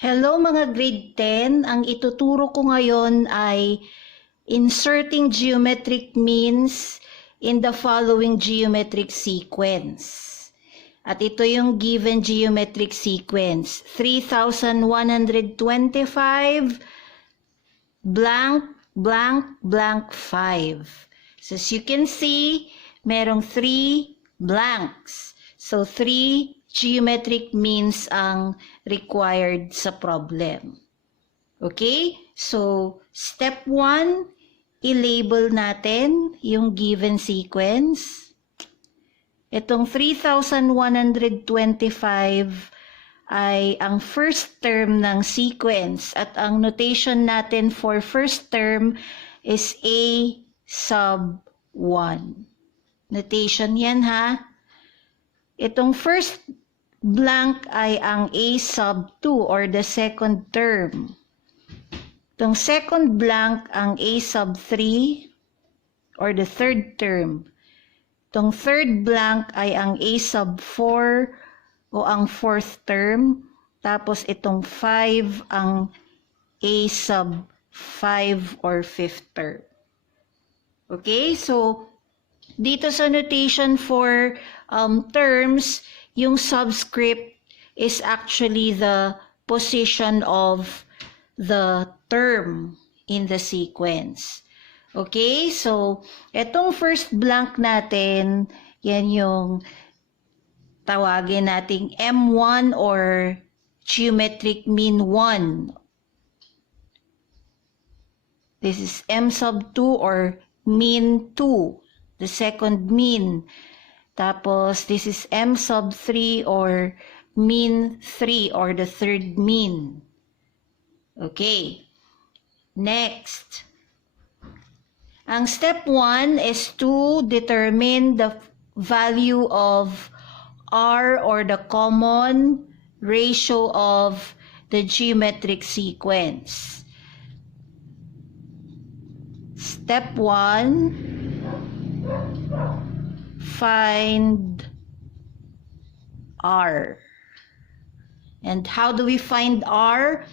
Hello mga grade 10, ang ituturo ko ngayon ay inserting geometric means in the following geometric sequence. At ito yung given geometric sequence, 3,125 blank blank blank 5. So as you can see, merong 3 blanks. So 3 geometric means ang required sa problem. Okay? So step 1, i-label natin yung given sequence. Itong 3,125 ay ang first term ng sequence at ang notation natin for first term is A sub 1. Notation yan ha. Itong first blank ay ang A sub 2 or the second term. Itong second blank ang A sub 3 or the third term. Itong third blank ay ang A sub 4 o ang fourth term. Tapos itong 5 ang A sub 5 or fifth term. Okay, so dito sa notation for terms, yung subscript is actually the position of the term in the sequence. Okay, so itong first blank natin, yan yung tawagin nating M1 or geometric mean 1. This is M sub 2 or mean 2, the second mean. Tapos this is M sub 3 or mean 3 or the third mean. Okay, next. Ang step 1 is to determine the value of R or the common ratio of the geometric sequence. Step 1, find R. And how do we find R?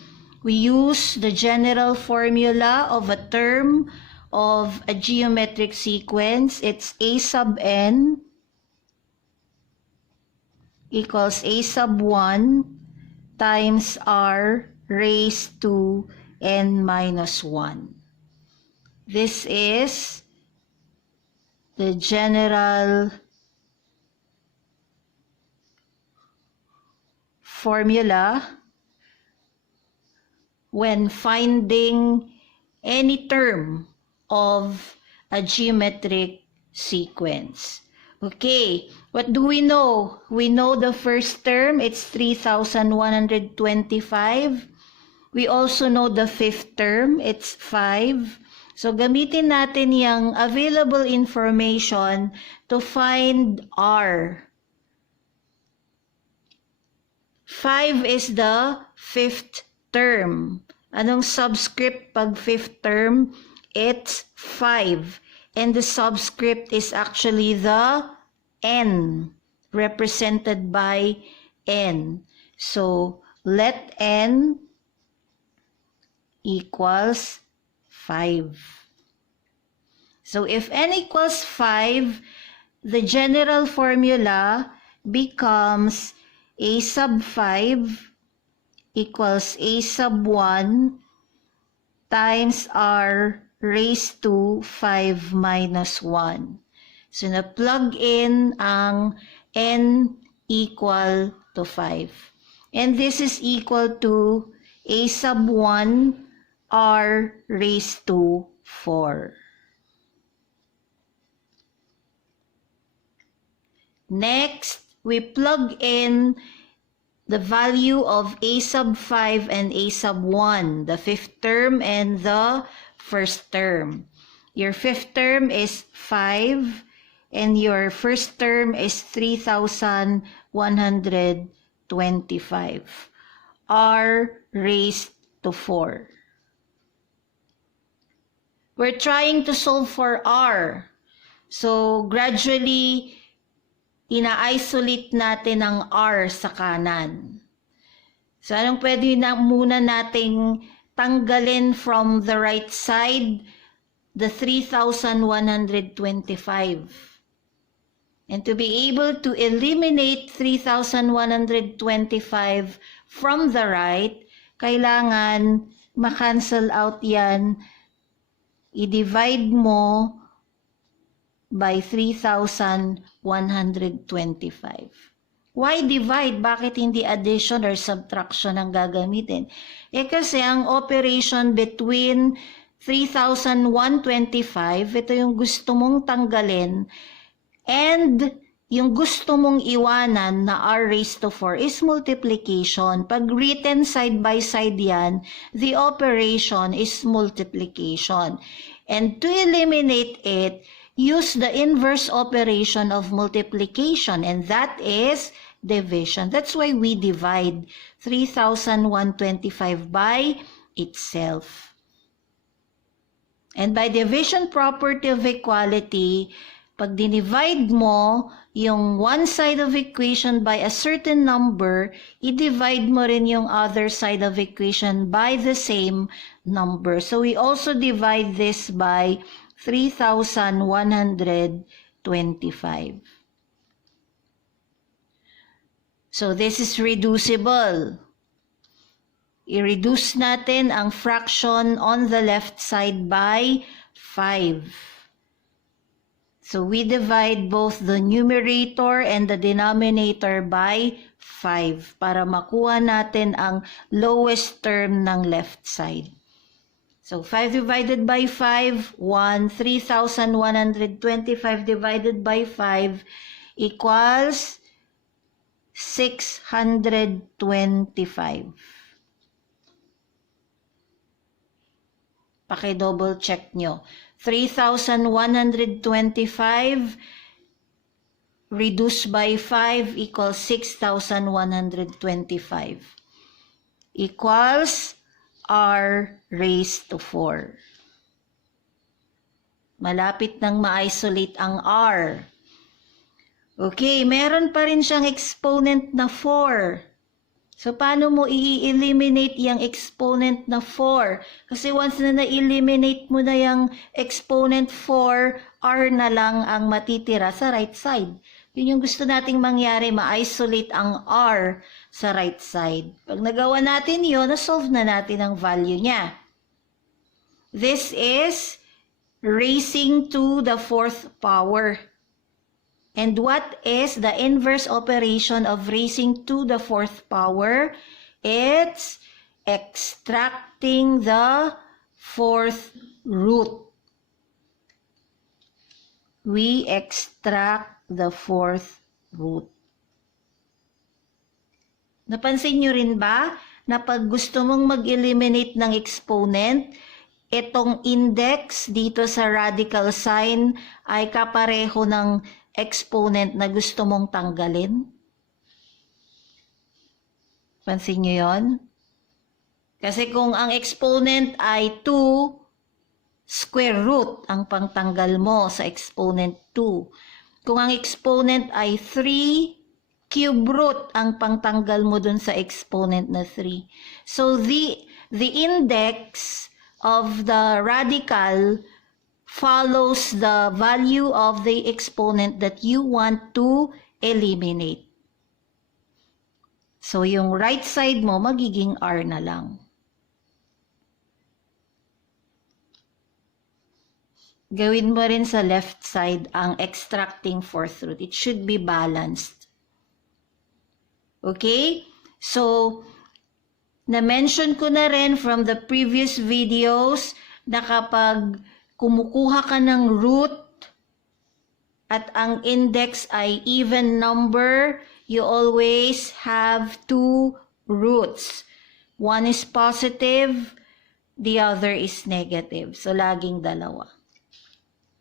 We use the general formula of a term of a geometric sequence. It's A sub n equals A sub 1 times R raised to n minus 1. This is the general formula when finding any term of a geometric sequence. Okay, what do we know? We know the first term, it's 3,125. We also know the fifth term, it's 5. So gamitin natin yung available information to find R. 5 is the fifth term. Anong subscript pag fifth term? It's 5. And the subscript is actually the n, represented by n. So let n equals 5. So if n equals 5, the general formula becomes A sub 5 equals A sub 1 times R raised to 5 minus 1. So na-plug in ang n equal to 5. And this is equal to A sub 1 R raised to 4. Next, we plug in the value of A sub 5 and A sub 1, the fifth term and the first term. Your fifth term is 5 and your first term is 3,125. R raised to 4. We're trying to solve for R. So gradually, ina-isolate natin ang R sa kanan. So, anong pwede na muna nating tanggalin from the right side? The 3,125. And to be able to eliminate 3,125 from the right, kailangan ma-cancel out yan. I-divide mo by 3,125. Why divide? Bakit hindi addition or subtraction ang gagamitin? Kasi ang operation between 3,125, ito yung gusto mong tanggalin, and yung gusto mong iwanan na r raised to 4 is multiplication. Pag written side by side yan, the operation is multiplication. And to eliminate it, use the inverse operation of multiplication, and that is division. That's why we divide 3,125 by itself. And by division property of equality, pag dinivide mo yung one side of equation by a certain number, i-divide mo rin yung other side of equation by the same number. So we also divide this by 3,125. So this is reducible. I-reduce natin ang fraction on the left side by 5. So we divide both the numerator and the denominator by 5 para makuha natin ang lowest term ng left side. So 5 divided by 5, 1. 3,125 divided by 5 equals 625. Paki-double check nyo. 3,125 reduced by 5 equals 6,125. Equals r raised to 4. Malapit nang ma-isolate ang r. Okay, meron pa rin siyang exponent na 4. So, paano mo i-eliminate yung exponent na 4? Kasi once na na-eliminate mo na yung exponent 4, r na lang ang matitira sa right side. Yun yung gusto nating mangyari, ma-isolate ang r sa right side. Pag nagawa natin yun, na-solve na natin ang value niya. This is raising to the 4th power. And what is the inverse operation of raising to the 4th power? It's extracting the 4th root. We extract the 4th root. Napansin nyo rin ba na pag gusto mong mag-eliminate ng exponent, itong index dito sa radical sign ay kapareho ng exponent na gusto mong tanggalin? Pansin nyo yun? Kasi kung ang exponent ay 2, square root ang pangtanggal mo sa exponent 2. Kung ang exponent ay 3, cube root ang pangtanggal mo dun sa exponent na 3. So the index of the radical follows the value of the exponent that you want to eliminate. So, yung right side mo, magiging r na lang. Gawin mo rin sa left side ang extracting 4th root. It should be balanced. Okay? So, na-mention ko na rin from the previous videos na kapag kumukuha ka ng root at ang index ay even number, you always have 2 roots. One is positive, the other is negative. So, laging dalawa.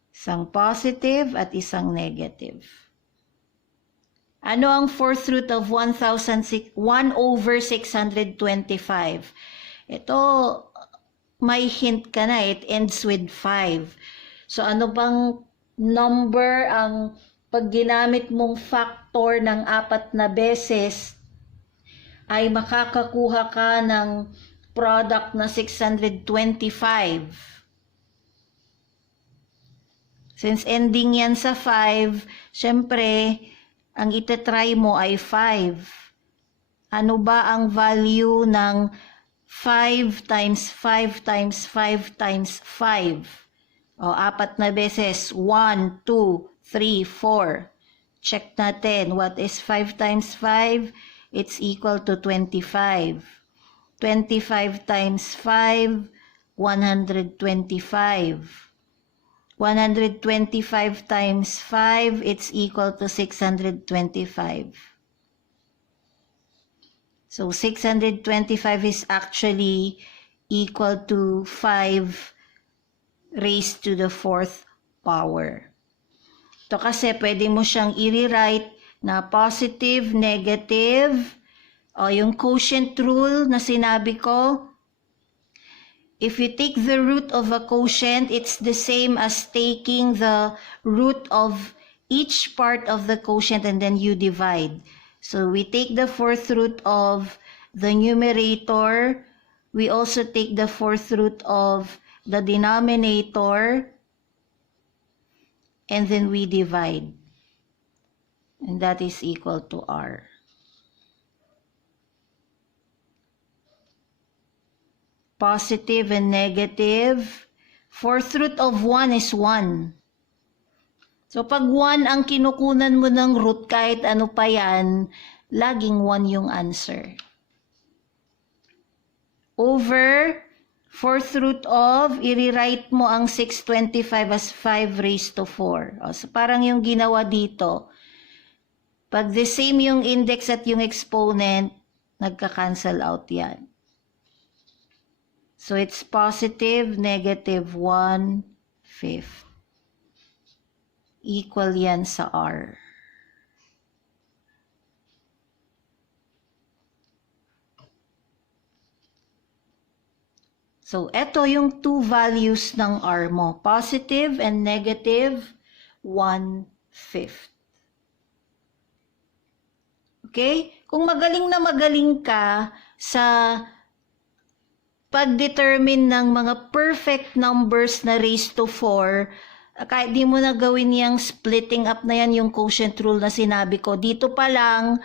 Isang positive at isang negative. Ano ang 4th root of 1 over 625? Ito, may hint ka na, it ends with 5. So, ano bang number ang pag ginamit mong factor ng 4 na beses, ay makakakuha ka ng product na 625. Since ending yan sa 5, syempre, ang itatry mo ay 5. Ano ba ang value ng 5 times 5 times 5 times 5? O, 4 na beses. 1, 2, 3, 4. Check natin. What is 5 times 5? It's equal to 25. 25 times 5, 125. 125 times 5, it's equal to 625. So 625 is actually equal to 5 raised to the 4th power. Ito kasi pwede mo siyang i-rewrite na positive, negative, o yung quotient rule na sinabi ko. If you take the root of a quotient, it's the same as taking the root of each part of the quotient and then you divide. So we take the 4th root of the numerator. We also take the 4th root of the denominator. And then we divide. And that is equal to R. Positive and negative. 4th root of 1 is 1. So pag 1 ang kinukunan mo ng root, kahit ano pa yan, laging 1 yung answer. Over 4th root of, i-rewrite mo ang 625 as 5 raised to 4. O, so parang yung ginawa dito. Pag the same yung index at yung exponent, nagka-cancel out yan. So it's positive, negative 1/5. Equal yan sa R. So eto yung two values ng R mo. Positive and negative 1/5. Okay? Kung magaling na magaling ka sa pag-determine ng mga perfect numbers na raised to 4, kahit di mo na gawin yung splitting up na yan, yung quotient rule na sinabi ko, dito pa lang,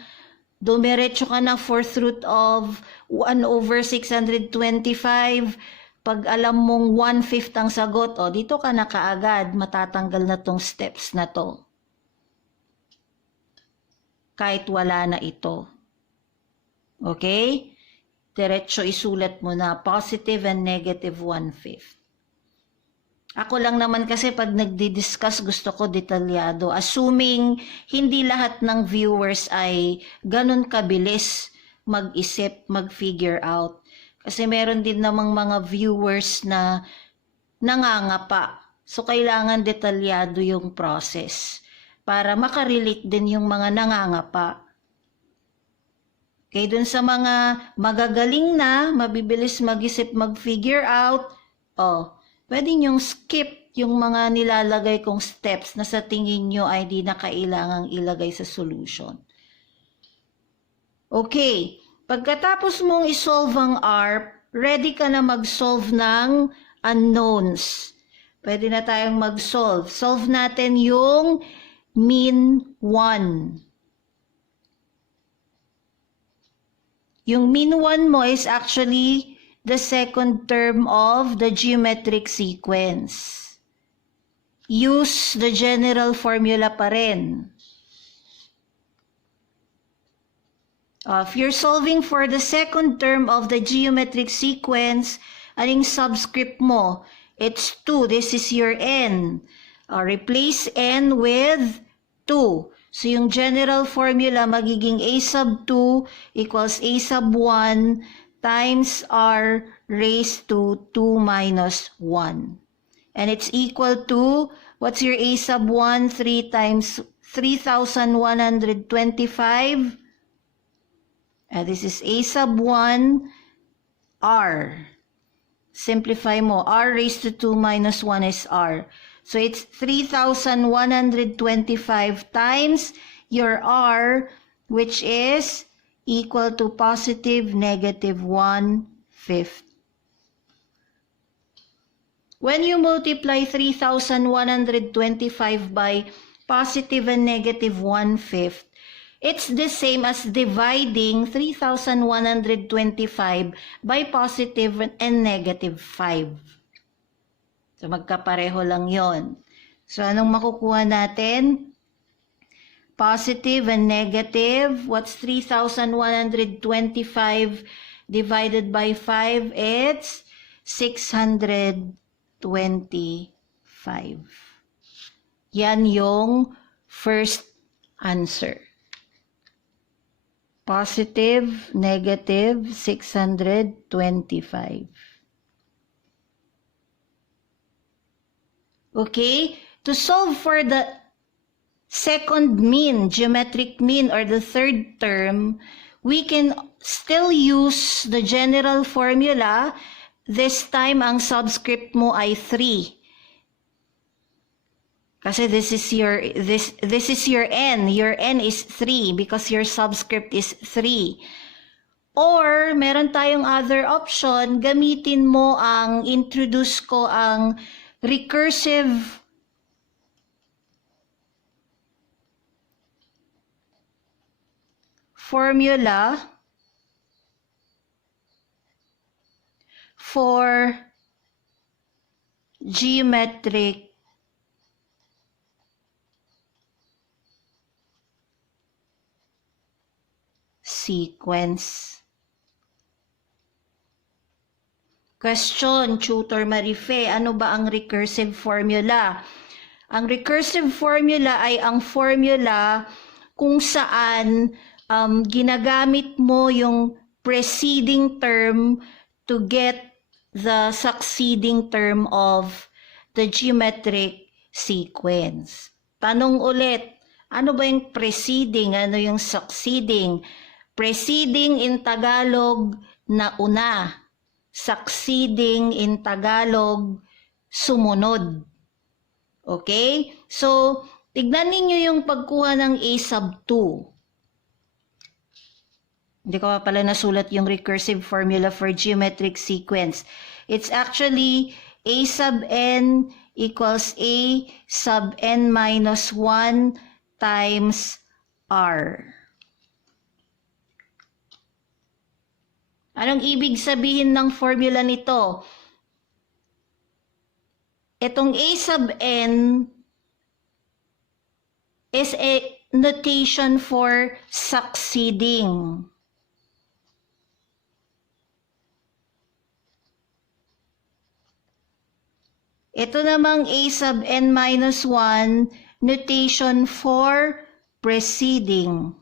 dumiretso ka na 4th root of 1/625. Pag alam mong 1/5 ang sagot, o dito ka na kaagad, matatanggal na tong steps na to. Kahit wala na ito. Okay? Diretso isulat mo na positive and negative 1/5. Ako lang naman kasi pag nagdi-discuss gusto ko detalyado. Assuming hindi lahat ng viewers ay ganun kabilis mag-isip, mag-figure out. Kasi meron din namang mga viewers na nangangapa. So kailangan detalyado yung process para makarelate din yung mga nangangapa. Okay, dun sa mga magagaling na, mabibilis mag-isip, mag-figure out, pwede nyong skip yung mga nilalagay kong steps na sa tingin nyo ay di na kailangang ilagay sa solution. Okay, pagkatapos mong isolve ang R, ready ka na mag-solve ng unknowns. Pwede na tayong mag-solve. Solve natin yung mean 1. Yung mean 1 mo is actually the second term of the geometric sequence. Use the general formula pa rin. If you're solving for the second term of the geometric sequence, aning subscript mo? It's 2. This is your n. Replace n with 2. So yung general formula magiging a sub 2 equals a sub 1 times r raised to 2 minus 1. And it's equal to, what's your a sub 1? 3 times 3,125. And this is a sub 1 r. Simplify mo. R raised to 2 minus 1 is r. So it's 3,125 times your R, which is equal to positive negative 1/5. When you multiply 3,125 by positive and negative 1/5, it's the same as dividing 3,125 by positive and negative 5. So, magkapareho lang yon. So, anong makukuha natin? Positive and negative. What's 3,125 divided by 5? It's 625. Yan yung first answer. Positive, negative, 625. Okay? To solve for the second mean, geometric mean, or the third term, we can still use the general formula. This time, ang subscript mo ay 3. Kasi this is your n. Your n is 3 because your subscript is 3. Or, meron tayong other option, gamitin mo introduce ko ang recursive formula for geometric sequence. Question, Tutor Marife, ano ba ang recursive formula? Ang recursive formula ay ang formula kung saan ginagamit mo yung preceding term to get the succeeding term of the geometric sequence. Tanong ulit, ano ba yung preceding? Ano yung succeeding? Preceding in Tagalog, nauna. Succeeding in Tagalog, sumunod. Okay? So, tignan ninyo yung pagkuha ng A sub 2. Hindi ko pa pala nasulat yung recursive formula for geometric sequence. It's actually A sub n equals A sub n minus 1 times R. Anong ibig sabihin ng formula nito? Itong A sub n is a notation for succeeding. Ito namang A sub n minus 1, notation for preceding.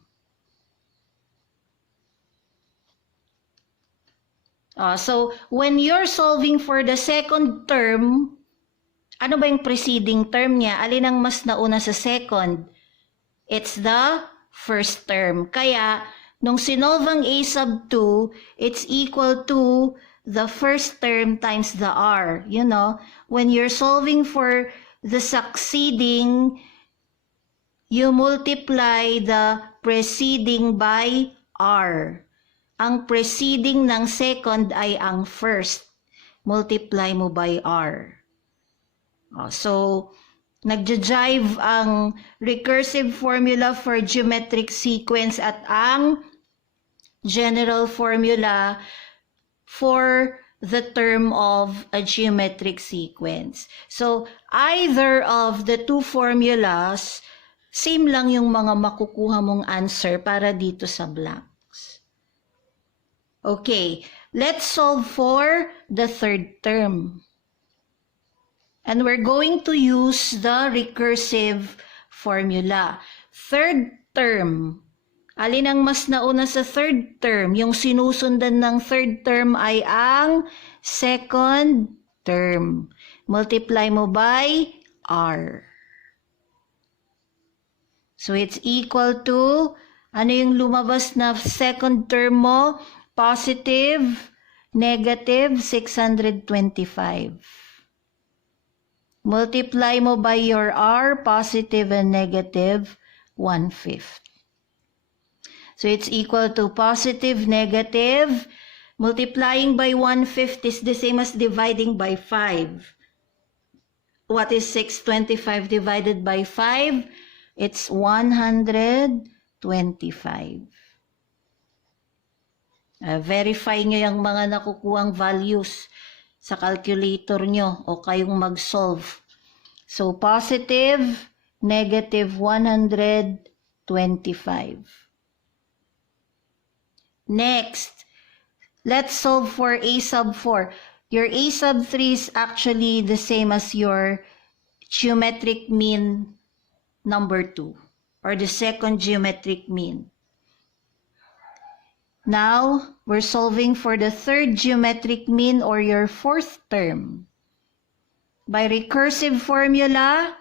So, when you're solving for the second term, ano ba yung preceding term niya? Alin ang mas nauna sa second? It's the first term. Kaya, nung sinolve ang A sub 2, it's equal to the first term times the R. You know, when you're solving for the succeeding, you multiply the preceding by R. Ang preceding ng second ay ang first. Multiply mo by R. So, nagja-jive ang recursive formula for geometric sequence at ang general formula for the term of a geometric sequence. So, either of the two formulas, same lang yung mga makukuha mong answer para dito sa blanks. Okay, let's solve for the third term. And we're going to use the recursive formula. Third term. Alin ang mas nauna sa third term? Yung sinusundan ng third term ay ang second term. Multiply mo by R. So it's equal to, ano yung lumabas na second term mo? Positive, negative, 625. Multiply mo by your R, positive and negative, 1/5. So it's equal to positive, negative. Multiplying by 1/5 is the same as dividing by 5. What is 625 divided by 5? It's 125. Verify nyo yung mga nakukuhang values sa calculator nyo o kayong mag-solve. So, positive, negative 125. Next, let's solve for a sub 4. Your a sub 3 is actually the same as your geometric mean number 2 or the second geometric mean. Now, we're solving for the third geometric mean or your fourth term. By recursive formula,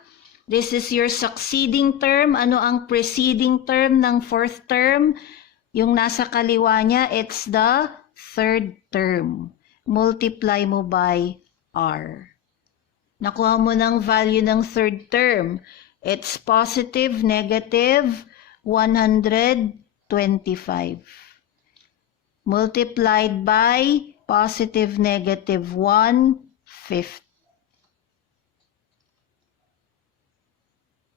this is your succeeding term. Ano ang preceding term ng fourth term? Yung nasa kaliwa niya, it's the third term. Multiply mo by r. Nakuha mo ng value ng third term. It's positive, negative, 125. Multiplied by positive, negative 1/5.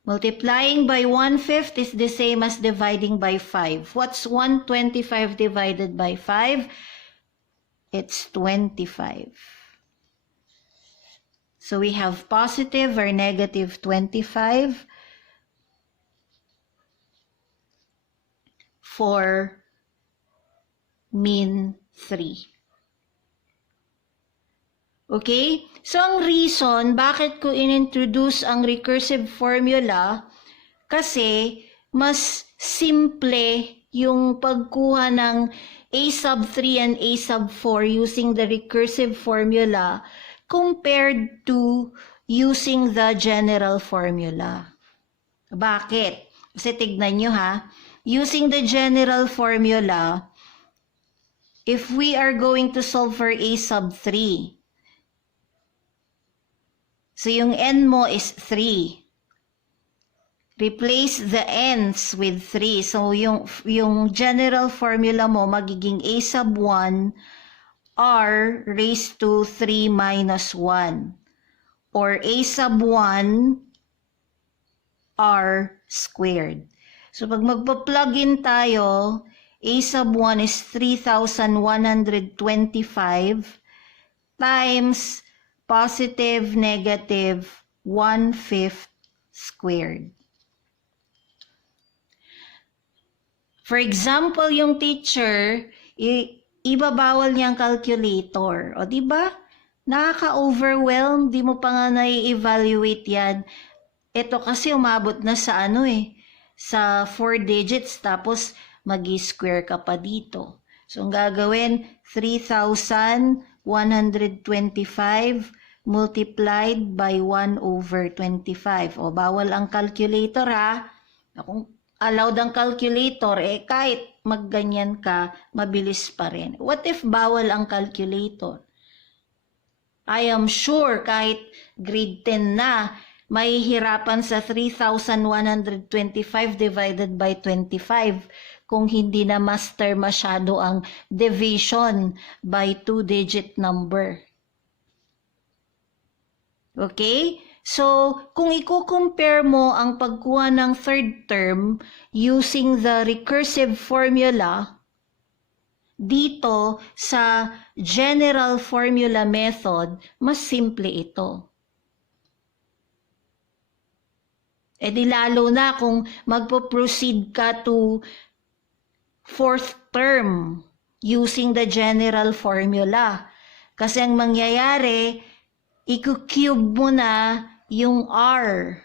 Multiplying by 1/5 is the same as dividing by 5. What's 125 divided by 5? It's 25. So we have positive or negative 25 for mean 3. Okay? So, ang reason bakit ko inintroduce ang recursive formula, kasi mas simple yung pagkuha ng a sub 3 and a sub 4 using the recursive formula compared to using the general formula. Bakit? Kasi tignan nyo ha, using the general formula, if we are going to solve for a sub 3, so yung n mo is 3. Replace the n's with 3. So yung general formula mo magiging a sub 1 r raised to 3 minus 1. Or a sub 1 r squared. So pag magpa-plug in tayo, a sub 1 is 3,125 times positive, negative 1/5 squared. For example, yung teacher, ibabawal niya ang calculator. O, diba? Nakaka-overwhelm, di mo pa nga na-evaluate yan. Ito kasi umabot na sa sa 4 digits, tapos mag-square ka pa dito. So, ang gagawin, 3,125 multiplied by 1/25. O, bawal ang calculator ha. Kung allowed ang calculator, kahit magganyan ka, mabilis pa rin. What if bawal ang calculator? I am sure kahit grade 10 na, mahihirapan sa 3,125 divided by 25 kung hindi na master masyado ang division by 2-digit number. Okay? So, kung i-compare mo ang pagkuha ng third term using the recursive formula dito sa general formula method, mas simple ito. E di lalo na kung magpo-proceed ka to fourth term using the general formula. Kasi ang mangyayari, i-cube mo na yung r.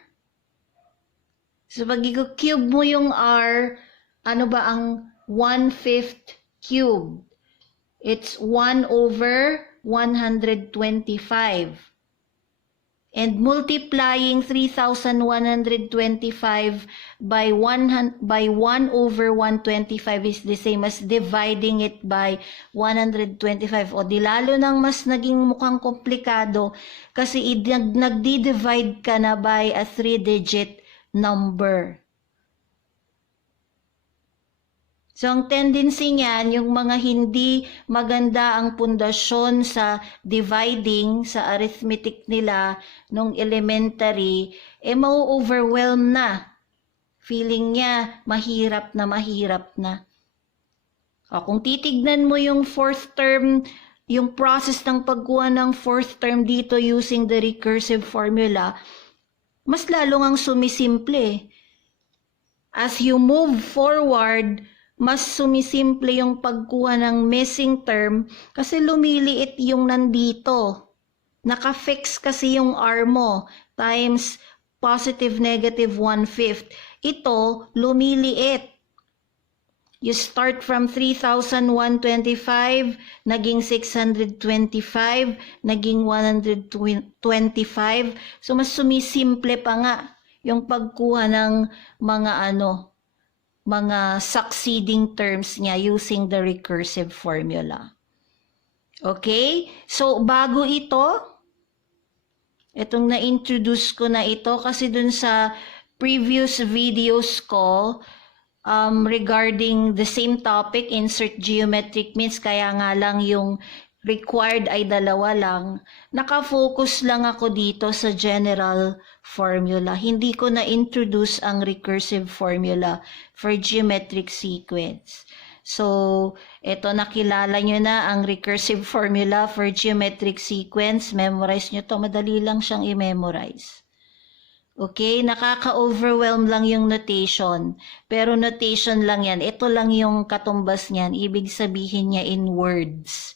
So pag i-cube mo yung r, ano ba ang 1/5 cube? It's 1/125. And multiplying 3,125 by 1/125 is the same as dividing it by 125. O di lalo nang mas naging mukhang komplikado kasi nagdi-divide ka na by a 3-digit number. So, ang tendency niyan, yung mga hindi maganda ang pundasyon sa dividing, sa arithmetic nila, nung elementary, mau-overwhelm na. Feeling niya, mahirap na. O, kung titignan mo yung fourth term, yung process ng pagkuha ng fourth term dito using the recursive formula, mas lalo ngang sumisimple. As you move forward, mas sumisimple yung pagkuha ng missing term kasi lumiliit yung nandito. Naka-fix kasi yung R mo times positive negative 1/5. Ito, lumiliit. You start from 3,125, naging 625, naging 125. So, mas sumisimple pa nga yung pagkuha ng mga succeeding terms niya using the recursive formula. Okay? So, bago itong na-introduce ko na ito kasi dun sa previous videos ko regarding the same topic, insert geometric means, kaya nga lang yung required ay 2 lang. Nakafocus lang ako dito sa general formula. Hindi ko na-introduce ang recursive formula for geometric sequence. So, ito nakilala nyo na ang recursive formula for geometric sequence. Memorize nyo to. Madali lang siyang i-memorize. Okay? Nakaka-overwhelm lang yung notation. Pero notation lang yan. Ito lang yung katumbas niyan. Ibig sabihin niya in words.